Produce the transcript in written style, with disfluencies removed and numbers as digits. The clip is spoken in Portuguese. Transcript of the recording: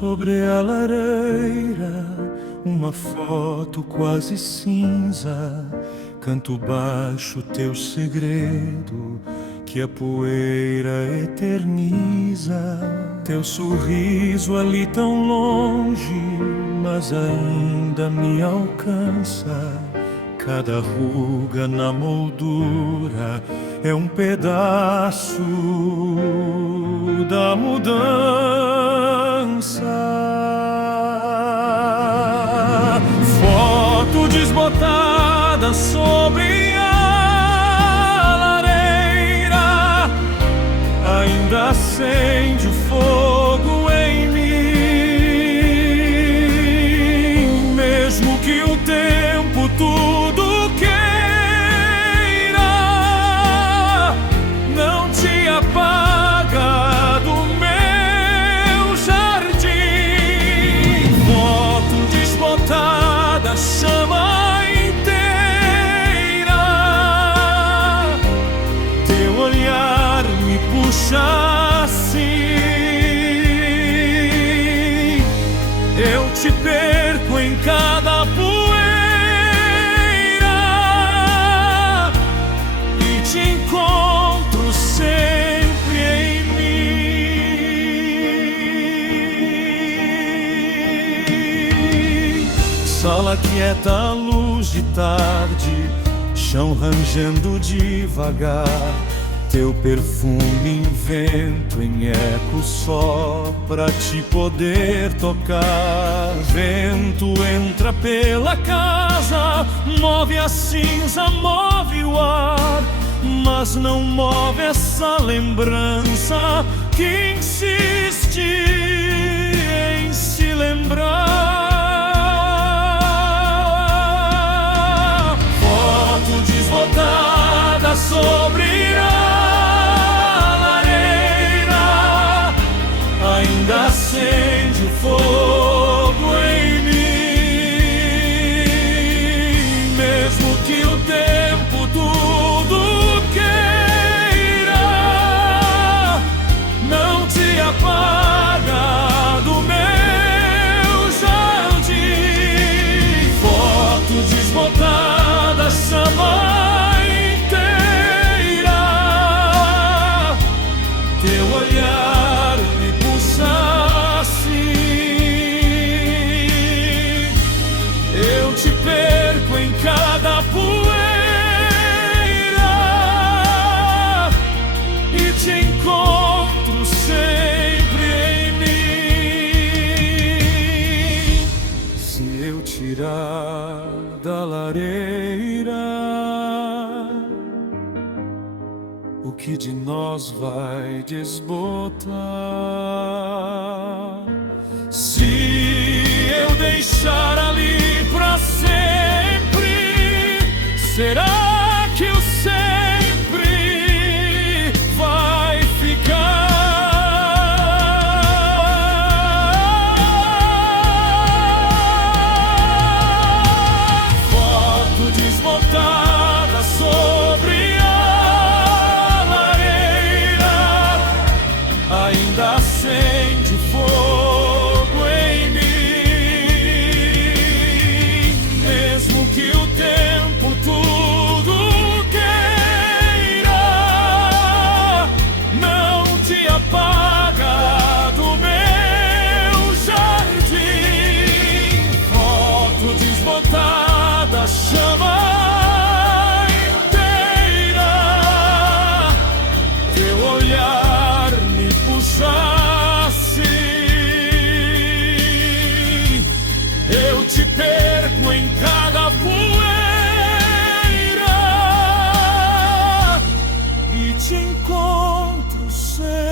sobre a lareira, uma foto quase cinza. Canto baixo teu segredo, que a poeira eterniza. Teu sorriso ali tão longe, mas ainda me alcança. Cada ruga na moldura é um pedaço da mudança. Foto desbotada sobre a lareira, ainda acende o fogo em mim. Mesmo que o tempo tudo queira, não te apaga do meu jardim. Foto desbotada, chama inteira. Teu olhar me puxa assim. Eu te perco em cada poeira e te encontro sempre em mim. Sala quieta, luz de tarde, chão rangendo devagar. Teu perfume invento em eco só pra te poder tocar. Vento entra pela casa, move a cinza, move o ar, mas não move essa lembrança que insiste em se lembrar. Foto desbotada sobre ainda acende o fogo em mim. Mesmo que o tempo tudo queira, não te apaga do meu jardim. Foto desbotada, chama inteira. Teu olhar me assim. Eu te perco em cada poeira e te encontro sempre em mim. Se eu tirar da lareira, o que de nós vai desbotar? Se eu deixar ali pra sempre, será que o sempre vai ficar? Foto desbotada sobre a lareira, ainda acende fogo em mim. Mesmo que o tempo tudo queira, não te apaga do meu jardim. Foto desbotada, chama inteira. Teu olhar me puxa assim. Eu te perco em cada poeira e te encontro sempre.